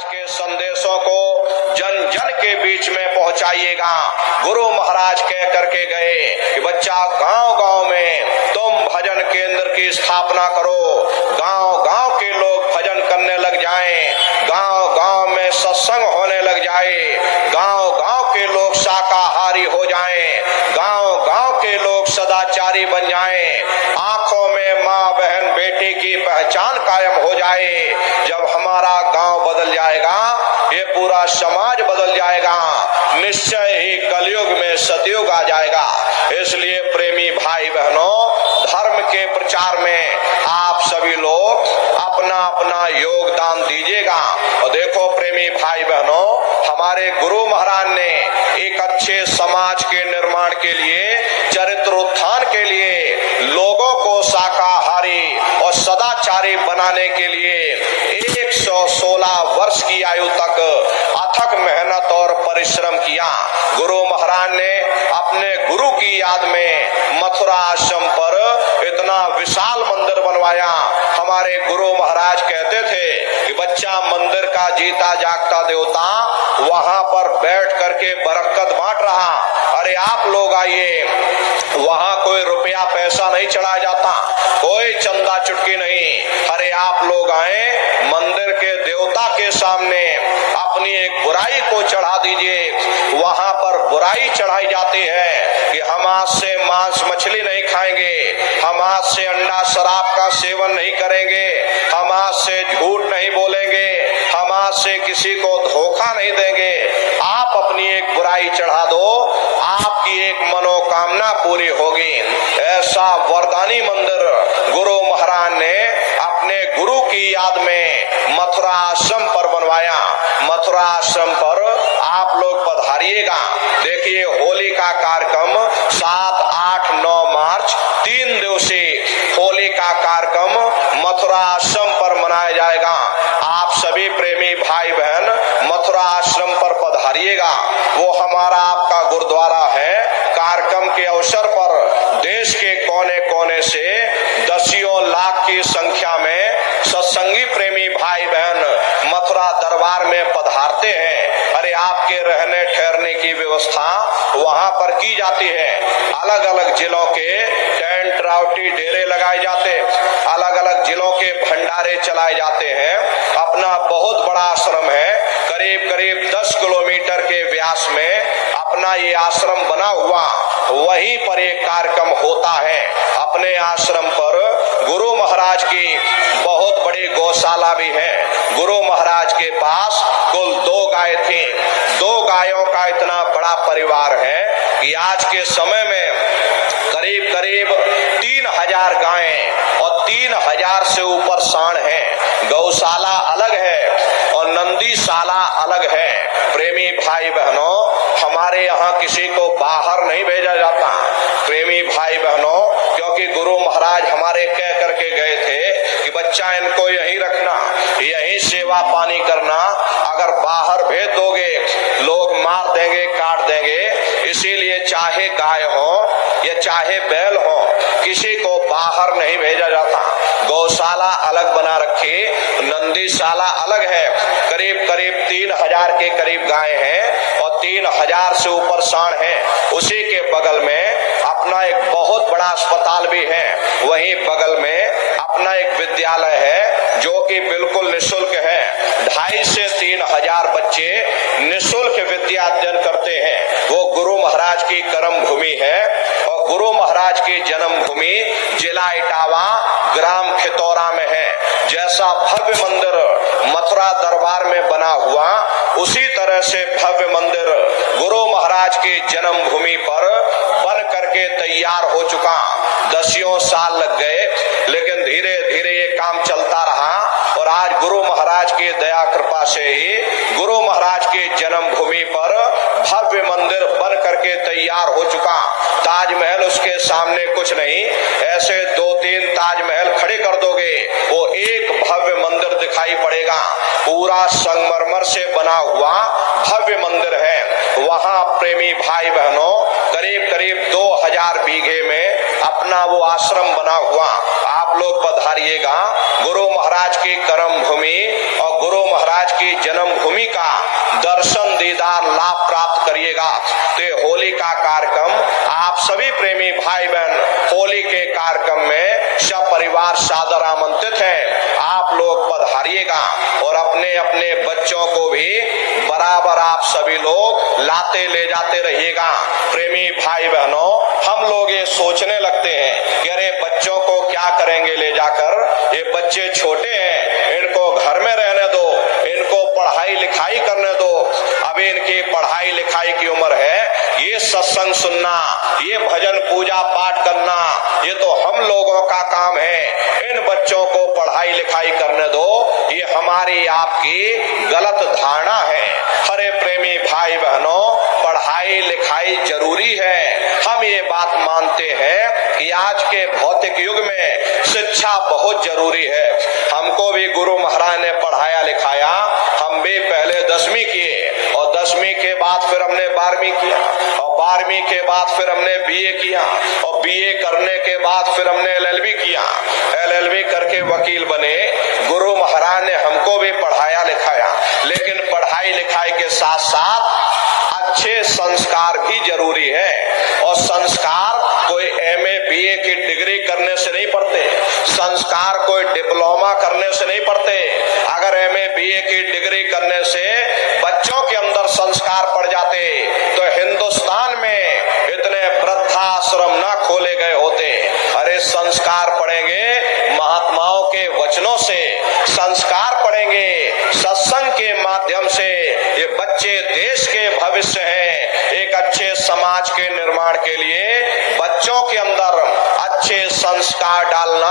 महाराज के संदेशों को जन जन के बीच में पहुंचाइएगा। गुरु महाराज कह करके गए कि बच्चा गांव गांव में तुम भजन केंद्र की स्थापना करो, गांव गांव के लोग भजन करने लग जाएं, गांव गांव में सत्संग होने लग जाए, गांव गांव के लोग शाकाहारी हो जाएं, गांव गांव के लोग सदाचारी बन जाएं, आंखों में माँ बहन बेटी की पहचान कायम हो जाए। जब हमारा गांव बदल जाएगा, ये पूरा समाज बदल जाएगा, निश्चय ही कलयुग में सतयुग आ जाएगा। इसलिए प्रेमी भाई बहनों, धर्म के प्रचार में आप सभी लोग अपना अपना योगदान दीजिएगा। और देखो प्रेमी भाई बहनों, हमारे गुरु महाराज ने एक अच्छे समाज के निर्माण के लिए, चरित्र उत्थान के लिए, लोगों को शाकाहारी और सदाचारी बनाने के लिए 116 वर्ष की आयु तक अथक मेहनत और परिश्रम किया। गुरु महाराज ने अपने गुरु की याद में मथुरा आश्रम पर इतना विशाल मंदिर बनवाया। हमारे गुरु महाराज कहते थे कि बच्चा मंदिर का जीता जागता देवता वहां पर बैठ करके बरकत बांट रहा। अरे आप लोग आइए, वहां कोई रुपया पैसा नहीं चढ़ाया जाता, कोई चंदा चुटकी नहीं। अरे आप लोग आए, मंदिर के देवता के सामने अपनी एक बुराई को चढ़ा दीजिए। वहां पर बुराई चढ़ाई जाती है कि हम आज से मांस मछली नहीं खाएंगे, हम आज से अंडा शराब का सेवन नहीं करेंगे, हम आज से झूठ नहीं बोलेंगे, हम आज से किसी को धोखा नहीं देंगे। आप अपनी एक बुराई चढ़ा दो, आपकी एक मनोकामना पूरी होगी। ऐसा वरदानी मंदिर गुरु महाराज ने अपने गुरु की याद में मथुरा आश्रम पर बनवाया। मथुरा आश्रम पर आप लोग पधारिएगा। देखिए, होली का कार्यक्रम 7, 8, 9 मार्च 3 दिवसीय होली का कार्यक्रम मथुरा आश्रम पर मनाया जाएगा। आप सभी प्रेमी भाई बहन मथुरा आश्रम पर पधारिएगा। वो हमारा आपका गुरुद्वारा है। कार्यक्रम के अवसर पर देश के कोने कोने से दसियों लाख की संख्या में सत्संगी प्रेमी भाई बहन मथुरा दरबार में पधारते हैं। अरे आपके रहने ठहरने की व्यवस्था वहां पर की जाती है। अलग अलग जिलों के टेंट राउटी डेरे लगाए जाते, अलग अलग जिलों के भंडारे चलाए जाते हैं। अपना बहुत बड़ा आश्रम है, करीब करीब 10 किलोमीटर के व्यास में अपना ये आश्रम बना हुआ, वहीं पर एक कार्यक्रम होता है। अपने आश्रम पर गुरु महाराज की बहुत बड़ी गौशाला भी है। गुरु महाराज के पास कुल 2 गाय थी। 2 गायों का इतना बड़ा परिवार है कि आज के समय में करीब करीब 3000 गायें और 3000 से ऊपर सांड हैं। गौशाला अलग है और नंदीशाला अलग है। प्रेमी भाई बहनों, हमारे यहाँ किसी को बाहर नहीं भेजा जाता। प्रेमी भाई बहनों, क्योंकि गुरु महाराज हमारे कह करके गए थे कि बच्चा इनको यहीं रखना, यहीं सेवा पानी करना। अगर बाहर भेज दोगे लोग मार देंगे, काट देंगे। इसीलिए चाहे गाय हो या चाहे बैल हो, किसी को बाहर नहीं भेजा जाता। गौशाला अलग बना रखी, नंदीशाला अलग है। करीब करीब 3000 के करीब गाय हैं और 3000 से ऊपर सांड हैं। उसी के बगल में अपना एक बहुत बड़ा अस्पताल भी है। वहीं बगल में अपना एक विद्यालय है जो कि बिल्कुल निःशुल्क है। 2,500 से 3,000 बच्चे निःशुल्क विद्या अध्ययन करते हैं। वो गुरु महाराज की कर्म भूमि है और गुरु महाराज की जन्म भूमि जिला इटावा, ग्राम खितौरा में है। जैसा भव्य मंदिर मथुरा दरबार में बना हुआ, उसी तरह से भव्य मंदिर गुरु महाराज की जन्म भूमि पर बन करके तैयार हो चुका। 10 साल लग गए, लेकिन धीरे धीरे ये काम चलता रहा और आज गुरु महाराज की दया कृपा से ही गुरु महाराज की जन्म भूमि पर भव्य मंदिर बन करके तैयार हो चुका। ताजमहल उसके सामने कुछ नहीं, ऐसे 2-3 ताजमहल खड़े कर दोगे, वो एक भव्य मंदिर दिखाई पड़ेगा। पूरा का संगमरमर से बना हुआ भव्य मंदिर है। वहां प्रेमी भाई बहनों करीब करीब 2000 बीघे में अपना वो आश्रम बना हुआ, आप लोग पधारिएगा। गुरु महाराज की कर्म भूमि और गुरु महाराज की जन्म भूमि का दर्शन दीदार लाभ प्राप्त करिएगा। तो होली का कार्यक्रम आप सभी प्रेमी भाई बहन होली के कार्यक्रम में सब परिवार सादर आमंत्रित हैं। आप लोग पधारिएगा और अपने अपने बच्चों को भी बराबर आप सभी लोग लाते ले जाते रहिएगा। प्रेमी भाई बहनों, हम लोग ये सोचने लगते हैं कि अरे बच्चों को क्या करेंगे ले जाकर, ये बच्चे छोटे हैं, इनको घर में रहने दो, इनको पढ़ाई लिखाई करने दो। अभी इनकी पढ़ाई लिखाई की उम्र है, ये सत्संग सुनना, ये भजन पूजा पाठ करना, ये तो हम लोगों का काम है। इन बच्चों को पढ़ाई लिखाई करने दो, ये हमारी आपकी गलत धारणा है। हरे प्रेमी भाई बहनों, पढ़ाई लिखाई जरूरी है। हम ये बात मानते हैं कि आज के भौतिक युग में शिक्षा बहुत जरूरी है। हमको भी गुरु महाराज ने पढ़ाया लिखाया, हम भी पहले 10वीं किए और 10वीं के बाद फिर हमने 12वीं किया और 12वीं के बाद फिर हमने बीए किया और बीए करने के बाद फिर हमने LLB किया, LLB करके वकील बने। गुरु महाराज ने हमको भी पढ़ाया लिखाया, लेकिन पढ़ाई लिखाई के साथ साथ अच्छे संस्कार भी जरूरी है। और संस्कार कोई MA BA की डिग्री करने से नहीं पढ़ते, संस्कार कोई डिप्लोमा करने से नहीं पढ़ते। अगर MA BA की डिग्री करने से बच्चों के अंदर संस्कार पड़ जाते तो हिंदुस्तान में इतने वृद्धाश्रम न खोले गए होते। अरे संस्कार पढ़ेंगे महात्माओं के वचनों से, संस्कार पढ़ेंगे सत्संग के माध्यम से। ये बच्चे देश के भविष्य हैं। एक अच्छे समाज के निर्माण के लिए बच्चों के अंदर अच्छे संस्कार डालना